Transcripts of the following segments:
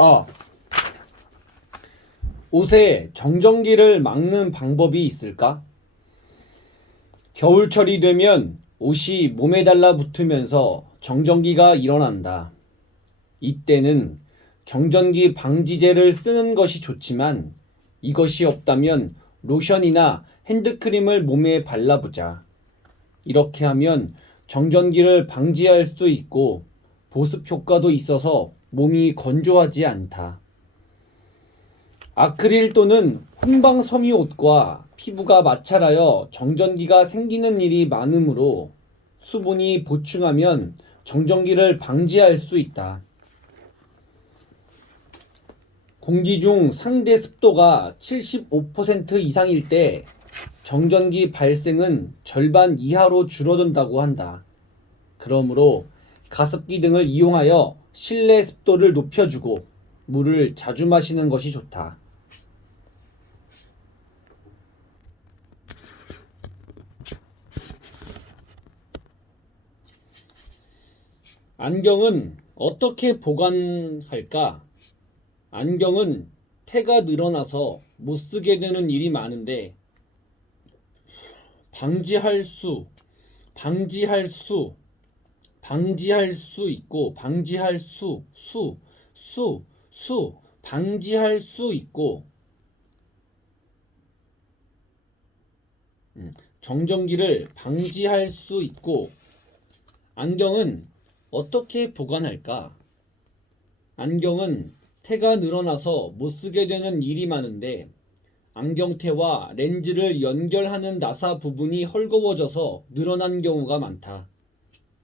아, 옷에 정전기를 막는 방법이 있을까? 겨울철이 되면 옷이 몸에 달라붙으면서 정전기가 일어난다. 이때는 정전기 방지제를 쓰는 것이 좋지만 이것이 없다면 로션이나 핸드크림을 몸에 발라보자. 이렇게 하면 정전기를 방지할 수 있고 보습 효과도 있어서 몸이 건조하지 않다. 아크릴 또는 혼방 섬유 옷과 피부가 마찰하여 정전기가 생기는 일이 많으므로 수분이 보충하면 정전기를 방지할 수 있다. 공기 중 상대 습도가 75% 이상일 때 정전기 발생은 절반 이하로 줄어든다고 한다. 그러므로 가습기 등을 이용하여 실내 습도를 높여주고 물을 자주 마시는 것이 좋다. 안경은 어떻게 보관할까? 안경은 태가 늘어나서 못 쓰게 되는 일이 많은데 방지할 수, 방지할 수, 방지할 수 있고 방지할 방지할 수 있고 정전기를 방지할 수 있고 안경은 어떻게 보관할까? 안경은 태가 늘어나서 못 쓰게 되는 일이 많은데 안경테와 렌즈를 연결하는 나사 부분이 헐거워져서 늘어난 경우가 많다.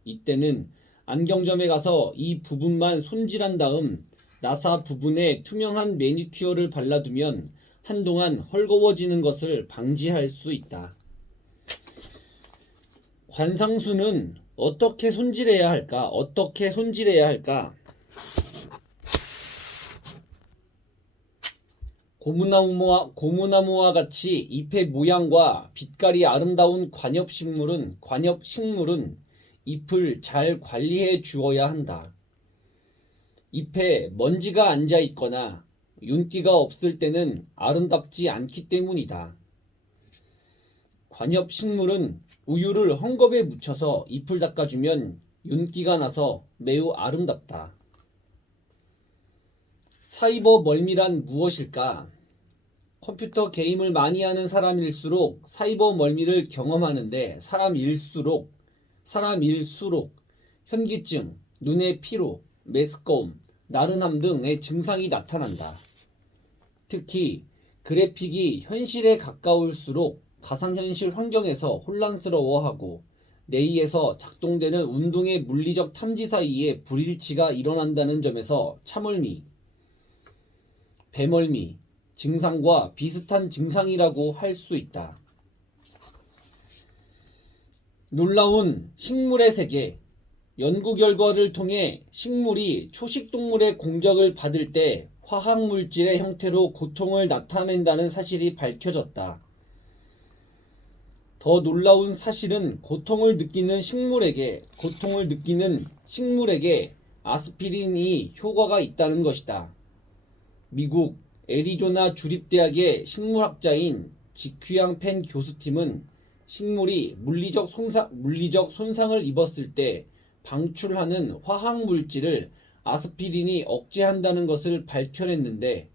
이때는 안경점에 가서 이 부분만 손질한 다음 나사 부분에 투명한 매니큐어를 발라두면 한동안 헐거워지는 것을 방지할 수 있다. 관상수는 어떻게 손질해야 할까? 어떻게 손질해야 할까? 고무나무와 같이 잎의 모양과 빛깔이 아름다운 관엽식물은 잎을 잘 관리해 주어야 한다. 잎에 먼지가 앉아 있거나 윤기가 없을 때는 아름답지 않기 때문이다. 관엽식물은 우유를 헝겊에 묻혀서 잎을 닦아주면 윤기가 나서 매우 아름답다. 사이버 멀미란 무엇일까? 컴퓨터 게임을 많이 하는 사람일수록 사이버 멀미를 경험하는데 사람일수록 현기증, 눈의 피로, 메스꺼움, 나른함 등의 증상이 나타난다. 특히 그래픽이 현실에 가까울수록 가상현실 환경에서 혼란스러워하고 뇌에서 작동되는 운동의 물리적 탐지 사이에 불일치가 일어난다는 점에서 차멀미, 배멀미 증상과 비슷한 증상이라고 할 수 있다. 놀라운 식물의 세계. 연구 결과를 통해 식물이 초식동물의 공격을 받을 때 화학물질의 형태로 고통을 나타낸다는 사실이 밝혀졌다. 더 놀라운 사실은 고통을 느끼는 식물에게 아스피린이 효과가 있다는 것이다. 미국 애리조나 주립대학의 식물학자인 지퀴양 펜 교수팀은 식물이 물리적 손상을 입었을 때 방출하는 화학물질을 아스피린이 억제한다는 것을 밝혀냈는데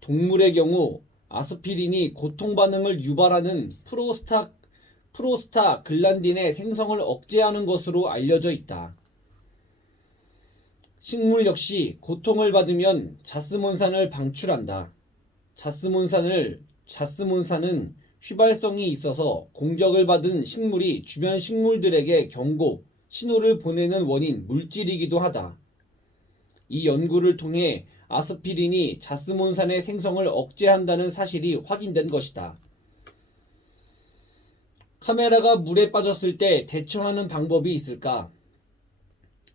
동물의 경우 아스피린이 고통 반응을 유발하는 프로스타글란딘의 생성을 억제하는 것으로 알려져 있다. 식물 역시 고통을 받으면 자스몬산을 방출한다. 자스몬산은 휘발성이 있어서 공격을 받은 식물이 주변 식물들에게 신호를 보내는 원인 물질이기도 하다. 이 연구를 통해 아스피린이 자스몬산의 생성을 억제한다는 사실이 확인된 것이다. 카메라가 물에 빠졌을 때 대처하는 방법이 있을까?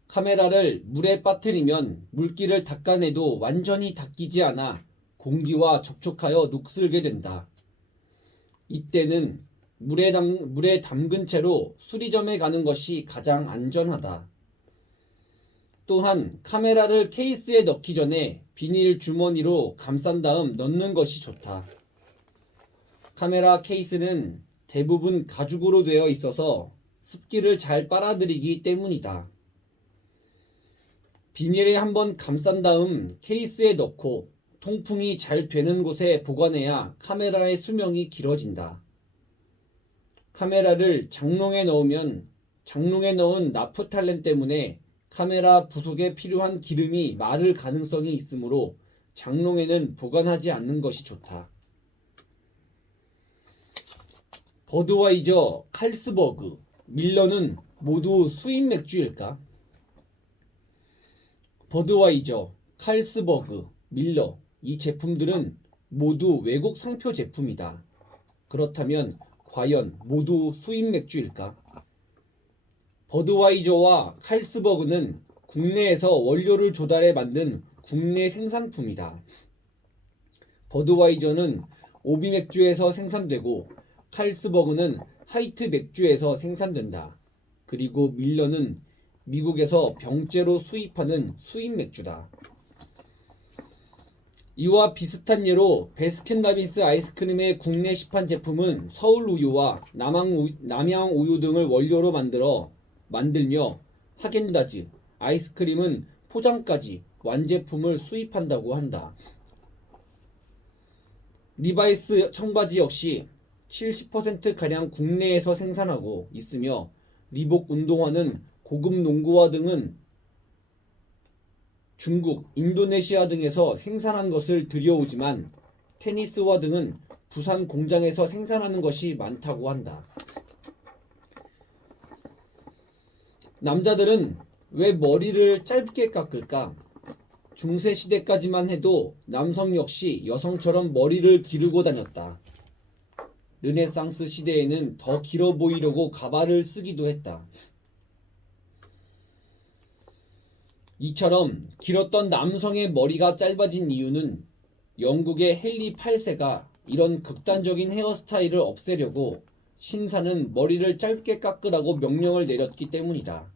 카메라를 물에 빠뜨리면 물기를 닦아내도 완전히 닦이지 않아 공기와 접촉하여 녹슬게 된다. 이때는 물에 담근 채로 수리점에 가는 것이 가장 안전하다. 또한 카메라를 케이스에 넣기 전에 비닐 주머니로 감싼 다음 넣는 것이 좋다. 카메라 케이스는 대부분 가죽으로 되어 있어서 습기를 잘 빨아들이기 때문이다. 비닐에 한번 감싼 다음 케이스에 넣고 통풍이 잘 되는 곳에 보관해야 카메라의 수명이 길어진다. 카메라를 장롱에 넣으면 장롱에 넣은 나프탈렌 때문에 카메라 부속에 필요한 기름이 마를 가능성이 있으므로 장롱에는 보관하지 않는 것이 좋다. 버드와이저, 칼스버그, 밀러는 모두 수입 맥주일까? 버드와이저, 칼스버그, 밀러 이 제품들은 모두 외국 상표 제품이다. 그렇다면 과연 모두 수입 맥주일까? 버드와이저와 칼스버그는 국내에서 원료를 조달해 만든 국내 생산품이다. 버드와이저는 오비 맥주에서 생산되고 칼스버그는 하이트 맥주에서 생산된다. 그리고 밀러는 미국에서 병째로 수입하는 수입 맥주다. 이와 비슷한 예로 베스킨라빈스 아이스크림의 국내 시판 제품은 서울우유와 남양우유 등을 원료로 만들며 하겐다즈, 아이스크림은 포장까지 완제품을 수입한다고 한다. 리바이스 청바지 역시 70%가량 국내에서 생산하고 있으며 리복 운동화는 고급 농구화 등은 중국, 인도네시아 등에서 생산한 것을 들여오지만 테니스화 등은 부산 공장에서 생산하는 것이 많다고 한다. 남자들은 왜 머리를 짧게 깎을까? 중세시대까지만 해도 남성 역시 여성처럼 머리를 기르고 다녔다. 르네상스 시대에는 더 길어 보이려고 가발을 쓰기도 했다. 이처럼 길었던 남성의 머리가 짧아진 이유는 영국의 헨리 8세가 이런 극단적인 헤어스타일을 없애려고 신사는 머리를 짧게 깎으라고 명령을 내렸기 때문이다.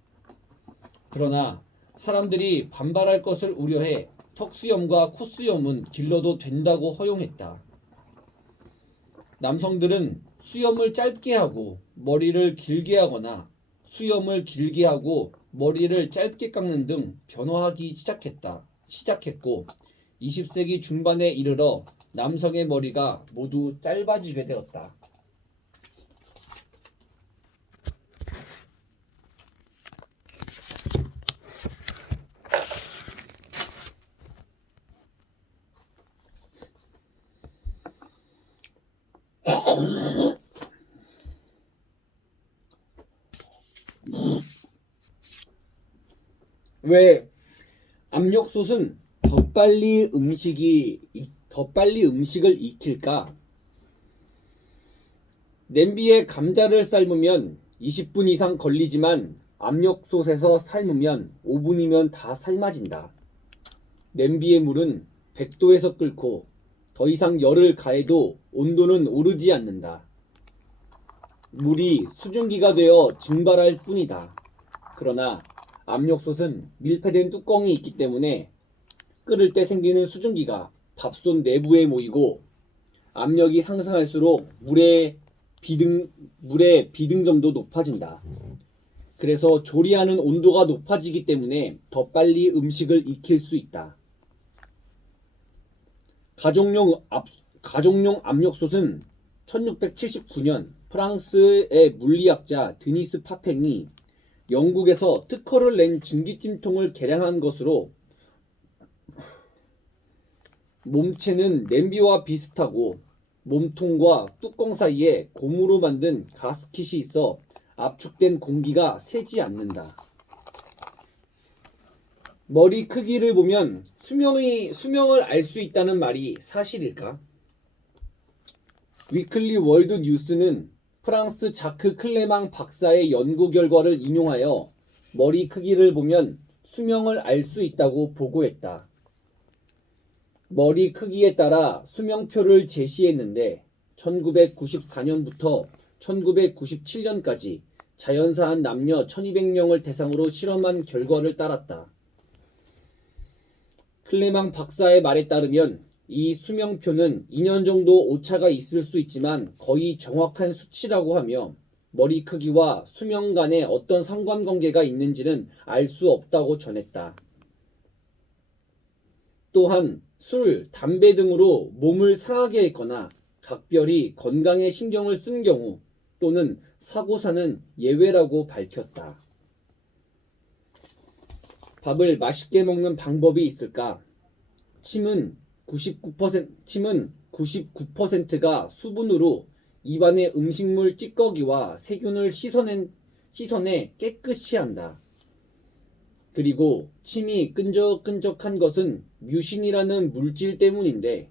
그러나 사람들이 반발할 것을 우려해 턱수염과 콧수염은 길러도 된다고 허용했다. 남성들은 수염을 짧게 하고 머리를 길게 하거나 수염을 길게 하고 머리를 짧게 깎는 등 변화하기 시작했고 20세기 중반에 이르러 남성의 머리가 모두 짧아지게 되었다. 왜 압력솥은 더 빨리 음식을 익힐까? 냄비에 감자를 삶으면 20분 이상 걸리지만 압력솥에서 삶으면 5분이면 다 삶아진다. 냄비의 물은 100도에서 끓고 더 이상 열을 가해도 온도는 오르지 않는다. 물이 수증기가 되어 증발할 뿐이다. 그러나 압력솥은 밀폐된 뚜껑이 있기 때문에 끓을 때 생기는 수증기가 밥솥 내부에 모이고 압력이 상승할수록 물의 비등점도 높아진다. 그래서 조리하는 온도가 높아지기 때문에 더 빨리 음식을 익힐 수 있다. 가정용 압력솥은 1679년 프랑스의 물리학자 드니스 파팽이 영국에서 특허를 낸 증기찜통을 개량한 것으로 몸체는 냄비와 비슷하고 몸통과 뚜껑 사이에 고무로 만든 가스킷이 있어 압축된 공기가 새지 않는다. 머리 크기를 보면 수명을 알 수 있다는 말이 사실일까? 위클리 월드 뉴스는 프랑스 자크 클레망 박사의 연구 결과를 인용하여 머리 크기를 보면 수명을 알 수 있다고 보고했다. 머리 크기에 따라 수명표를 제시했는데 1994년부터 1997년까지 자연사한 남녀 1200명을 대상으로 실험한 결과를 따랐다. 클레망 박사의 말에 따르면 이 수명표는 2년 정도 오차가 있을 수 있지만 거의 정확한 수치라고 하며 머리 크기와 수명 간에 어떤 상관관계가 있는지는 알 수 없다고 전했다. 또한 술, 담배 등으로 몸을 상하게 했거나 각별히 건강에 신경을 쓴 경우 또는 사고사는 예외라고 밝혔다. 밥을 맛있게 먹는 방법이 있을까? 침은 99%가 수분으로 입안의 음식물 찌꺼기와 세균을 씻어내 깨끗이 한다. 그리고 침이 끈적끈적한 것은 뮤신이라는 물질 때문인데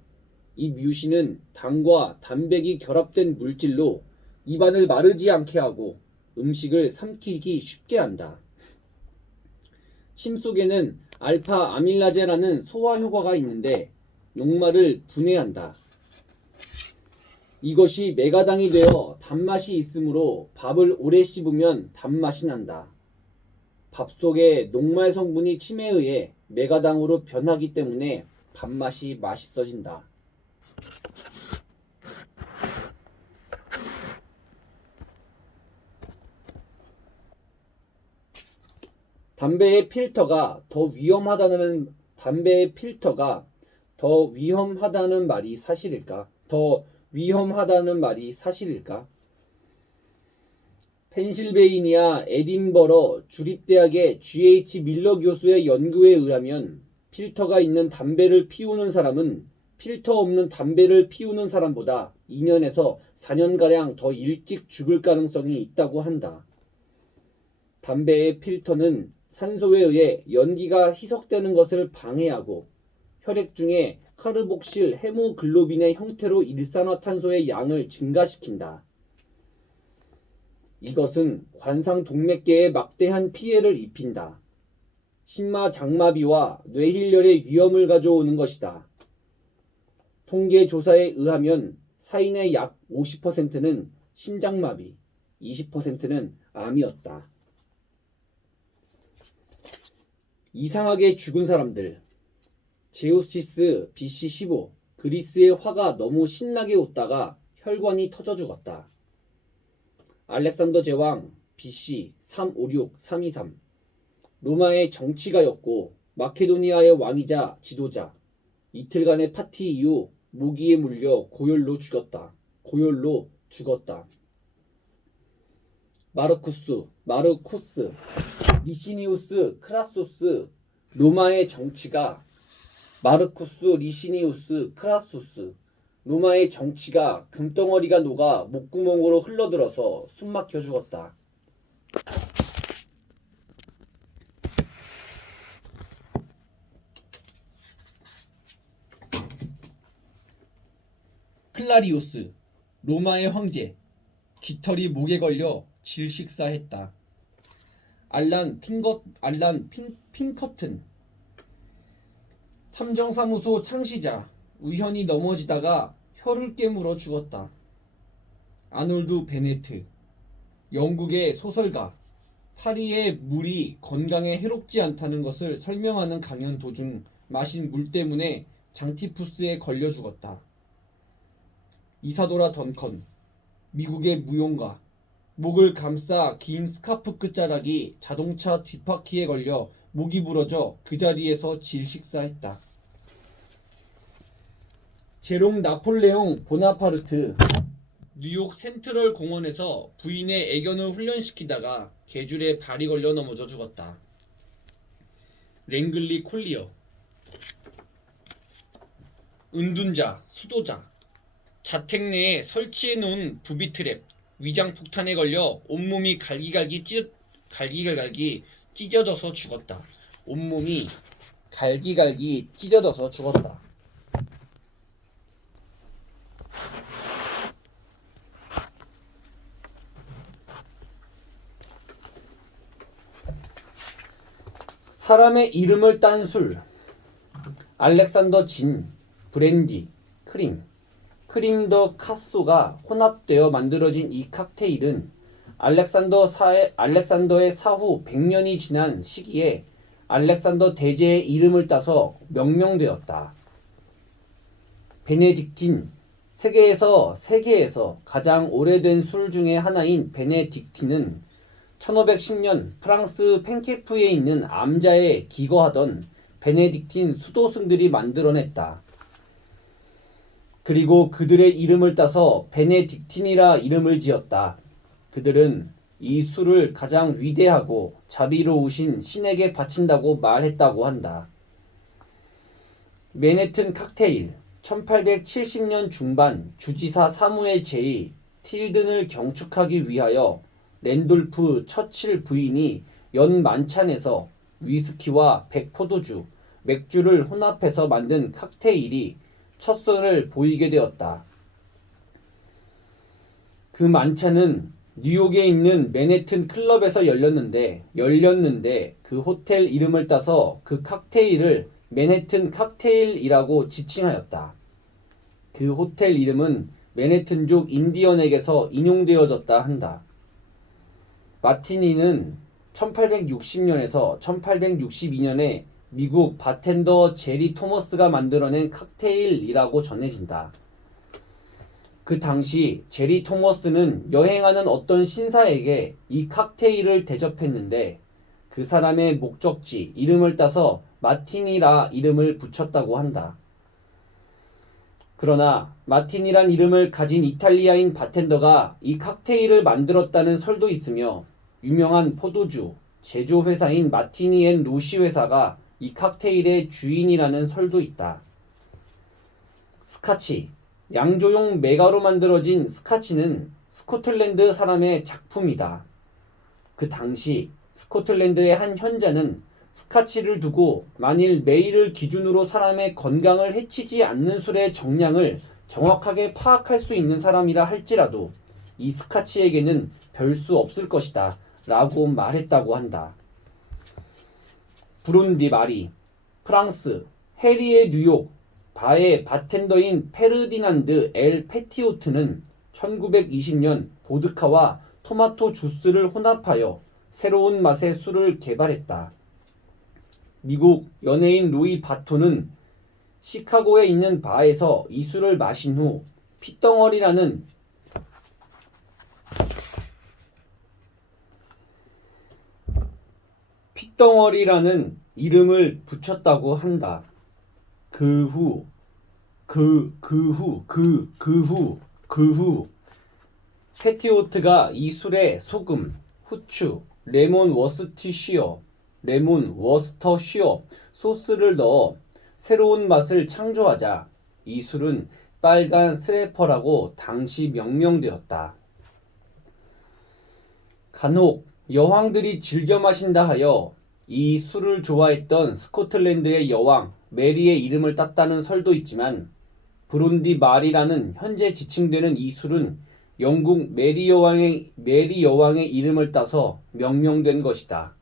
이 뮤신은 당과 단백이 결합된 물질로 입안을 마르지 않게 하고 음식을 삼키기 쉽게 한다. 침 속에는 알파 아밀라제라는 소화 효과가 있는데 녹말을 분해한다. 이것이 메가당이 되어 단맛이 있으므로 밥을 오래 씹으면 단맛이 난다. 밥 속의 녹말 성분이 침에 의해 메가당으로 변하기 때문에 밥맛이 맛있어진다. 담배의 필터가 더 위험하다는 말이 사실일까? 펜실베이니아 에딘버러 주립대학의 G.H. 밀러 교수의 연구에 의하면 필터가 있는 담배를 피우는 사람은 필터 없는 담배를 피우는 사람보다 2년에서 4년가량 더 일찍 죽을 가능성이 있다고 한다. 담배의 필터는 산소에 의해 연기가 희석되는 것을 방해하고 혈액 중에 카르복실 헤모글로빈의 형태로 일산화탄소의 양을 증가시킨다. 이것은 관상동맥계에 막대한 피해를 입힌다. 심마장마비와 뇌힐열의 위험을 가져오는 것이다. 통계 조사에 의하면 사인의 약 50%는 심장마비, 20%는 암이었다. 이상하게 죽은 사람들. 제우시스 BC15 그리스의 화가 너무 신나게 웃다가 혈관이 터져 죽었다. 알렉산더 제왕 BC 356-323 로마의 정치가였고 마케도니아의 왕이자 지도자. 이틀간의 파티 이후 모기에 물려 고열로 죽었다. 마르쿠스, 리시니우스 크라소스 로마의 정치가 로마의 정치가 금덩어리가 녹아 목구멍으로 흘러들어서 숨막혀 죽었다. 클라리우스 로마의 황제 깃털이 목에 걸려 질식사했다. 알란 핑커튼 탐정사무소 창시자 우연히 넘어지다가 혀를 깨물어 죽었다. 아놀드 베네트 영국의 소설가 파리의 물이 건강에 해롭지 않다는 것을 설명하는 강연 도중 마신 물 때문에 장티푸스에 걸려 죽었다. 이사도라 던컨 미국의 무용가 목을 감싸 긴 스카프 끝자락이 자동차 뒷바퀴에 걸려 목이 부러져 그 자리에서 질식사했다. 제롬 나폴레옹 보나파르트 뉴욕 센트럴 공원에서 부인의 애견을 훈련시키다가 개줄에 발이 걸려 넘어져 죽었다. 랭글리 콜리어 은둔자, 수도자 자택 내에 설치해놓은 부비트랩 위장폭탄에 걸려 온몸이 갈기갈기 찢어져서 죽었다. 사람의 이름을 딴 술 알렉산더 진, 브랜디, 크림 더 카소가 혼합되어 만들어진 이 칵테일은 알렉산더의 사후 100년이 지난 시기에 알렉산더 대제의 이름을 따서 명명되었다. 베네딕틴, 세계에서 가장 오래된 술 중의 하나인 베네딕틴은 1510년 프랑스 펜케프에 있는 암자에 기거하던 베네딕틴 수도승들이 만들어냈다. 그리고 그들의 이름을 따서 베네딕틴이라 이름을 지었다. 그들은 이 술을 가장 위대하고 자비로우신 신에게 바친다고 말했다고 한다. 맨해튼 칵테일 1870년 중반 주지사 사무엘 제이 틸든을 경축하기 위하여 랜돌프 처칠 부인이 연 만찬에서 위스키와 백포도주, 맥주를 혼합해서 만든 칵테일이 첫 선을 보이게 되었다. 그 만찬은 뉴욕에 있는 맨해튼 클럽에서 열렸는데 그 호텔 이름을 따서 그 칵테일을 맨해튼 칵테일이라고 지칭하였다. 그 호텔 이름은 맨해튼족 인디언에게서 인용되어졌다 한다. 마티니는 1860년에서 1862년에 미국 바텐더 제리 토머스가 만들어낸 칵테일이라고 전해진다. 그 당시 제리 토머스는 여행하는 어떤 신사에게 이 칵테일을 대접했는데 그 사람의 목적지 이름을 따서 마티니라 이름을 붙였다고 한다. 그러나 마티니란 이름을 가진 이탈리아인 바텐더가 이 칵테일을 만들었다는 설도 있으며 유명한 포도주 제조 회사인 마티니 앤 로시 회사가 이 칵테일의 주인이라는 설도 있다. 스카치, 양조용 메가로 만들어진 스카치는 스코틀랜드 사람의 작품이다. 그 당시 스코틀랜드의 한 현자는 스카치를 두고 만일 매일을 기준으로 사람의 건강을 해치지 않는 술의 정량을 정확하게 파악할 수 있는 사람이라 할지라도 이 스카치에게는 별 수 없을 것이다 라고 말했다고 한다. 브론디 마리, 프랑스, 해리의 뉴욕, 바의 바텐더인 페르디난드 엘 페티오트는 1920년 보드카와 토마토 주스를 혼합하여 새로운 맛의 술을 개발했다. 미국 연예인 로이 바토는 시카고에 있는 바에서 이 술을 마신 후 핏덩어리라는 이름을 붙였다고 한다. 그 후 페티오트가 이 술에 소금, 후추, 레몬 워스터쉬어 소스를 넣어 새로운 맛을 창조하자 이 술은 빨간 스래퍼라고 당시 명명되었다. 간혹 여왕들이 즐겨 마신다 하여 이 술을 좋아했던 스코틀랜드의 여왕 메리의 이름을 땄다는 설도 있지만 브론디 마리라는 현재 지칭되는 이 술은 영국 메리 여왕의 이름을 따서 명명된 것이다.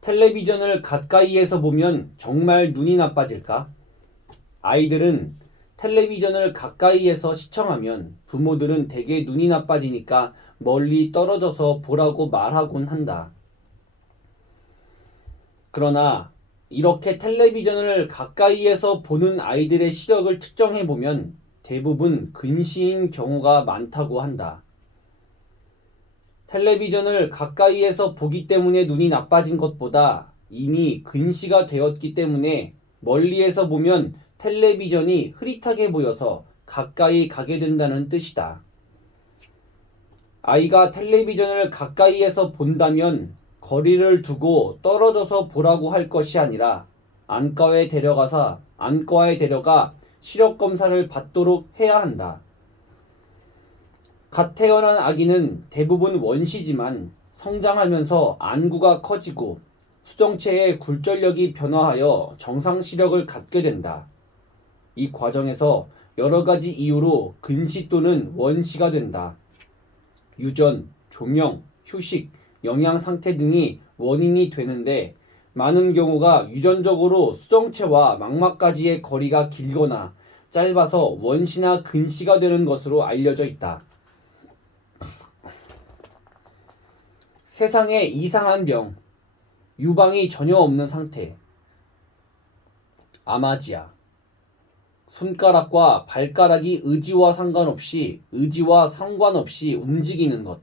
텔레비전을 가까이에서 보면 정말 눈이 나빠질까? 아이들은 텔레비전을 가까이에서 시청하면 부모들은 대개 눈이 나빠지니까 멀리 떨어져서 보라고 말하곤 한다. 그러나 이렇게 텔레비전을 가까이에서 보는 아이들의 시력을 측정해보면 대부분 근시인 경우가 많다고 한다. 텔레비전을 가까이에서 보기 때문에 눈이 나빠진 것보다 이미 근시가 되었기 때문에 멀리에서 보면 텔레비전이 흐릿하게 보여서 가까이 가게 된다는 뜻이다. 아이가 텔레비전을 가까이에서 본다면 거리를 두고 떨어져서 보라고 할 것이 아니라 안과에 데려가 시력 검사를 받도록 해야 한다. 갓 태어난 아기는 대부분 원시지만 성장하면서 안구가 커지고 수정체의 굴절력이 변화하여 정상 시력을 갖게 된다. 이 과정에서 여러 가지 이유로 근시 또는 원시가 된다. 유전, 조명, 휴식, 영양 상태 등이 원인이 되는데 많은 경우가 유전적으로 수정체와 망막까지의 거리가 길거나 짧아서 원시나 근시가 되는 것으로 알려져 있다. 세상에 이상한 병. 유방이 전혀 없는 상태. 아마지아. 손가락과 발가락이 의지와 상관없이 움직이는 것.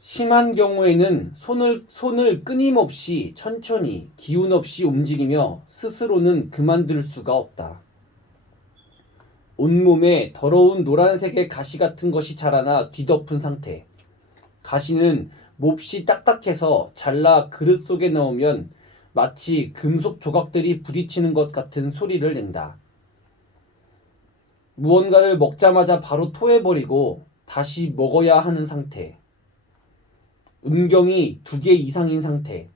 심한 경우에는 손을 끊임없이 천천히 기운 없이 움직이며 스스로는 그만둘 수가 없다. 온몸에 더러운 노란색의 가시 같은 것이 자라나 뒤덮은 상태. 가시는 몹시 딱딱해서 잘라 그릇 속에 넣으면 마치 금속 조각들이 부딪히는 것 같은 소리를 낸다. 무언가를 먹자마자 바로 토해버리고 다시 먹어야 하는 상태. 음경이 2개 이상인 상태.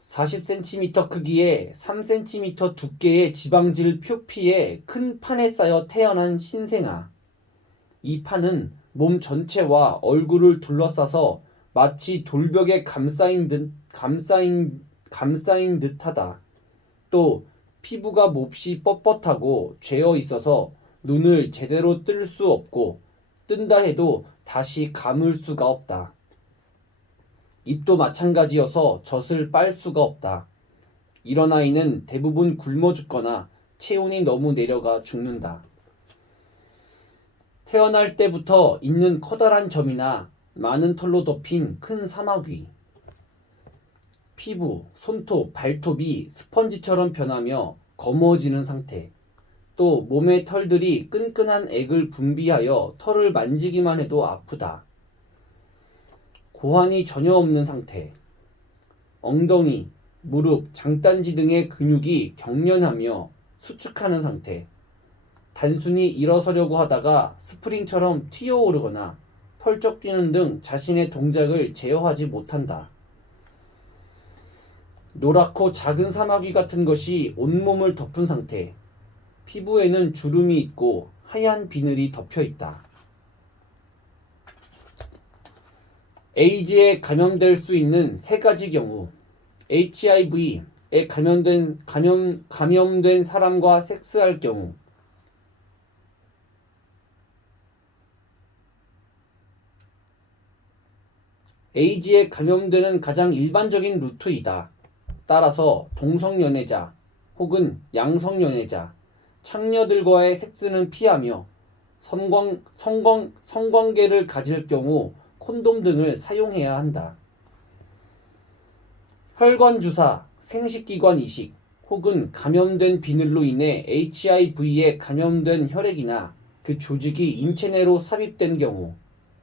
40cm 크기에 3cm 두께의 지방질 표피에 큰 판에 쌓여 태어난 신생아. 이 판은 몸 전체와 얼굴을 둘러싸서 마치 돌벽에 감싸인 듯하다. 또 피부가 몹시 뻣뻣하고 죄어 있어서 눈을 제대로 뜰 수 없고 뜬다 해도 다시 감을 수가 없다. 입도 마찬가지여서 젖을 빨 수가 없다. 이런 아이는 대부분 굶어 죽거나 체온이 너무 내려가 죽는다. 태어날 때부터 있는 커다란 점이나 많은 털로 덮인 큰 사마귀. 피부, 손톱, 발톱이 스펀지처럼 변하며 검어지는 상태. 또 몸의 털들이 끈끈한 액을 분비하여 털을 만지기만 해도 아프다. 고환이 전혀 없는 상태. 엉덩이, 무릎, 장단지 등의 근육이 경련하며 수축하는 상태. 단순히 일어서려고 하다가 스프링처럼 튀어오르거나 펄쩍 뛰는 등 자신의 동작을 제어하지 못한다. 노랗고 작은 사마귀 같은 것이 온몸을 덮은 상태. 피부에는 주름이 있고 하얀 비늘이 덮여 있다. 에이즈에 감염될 수 있는 3가지 경우. HIV에 감염된 사람과 섹스할 경우. 에이즈에 감염되는 가장 일반적인 루트이다. 따라서 동성연애자 혹은 양성연애자, 창녀들과의 섹스는 피하며 성관계를 가질 경우 콘돔 등을 사용해야 한다. 혈관주사, 생식기관 이식 혹은 감염된 비늘로 인해 HIV에 감염된 혈액이나 그 조직이 인체 내로 삽입된 경우.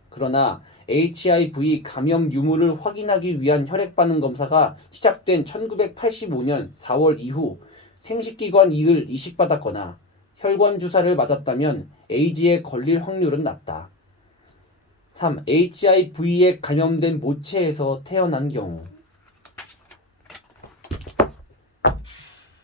그러나 HIV 감염 유무를 확인하기 위한 혈액 반응 검사가 시작된 1985년 4월 이후 생식기관 이을 이식받았거나 혈관 주사를 맞았다면 에이즈에 걸릴 확률은 낮다. 3. HIV에 감염된 모체에서 태어난 경우.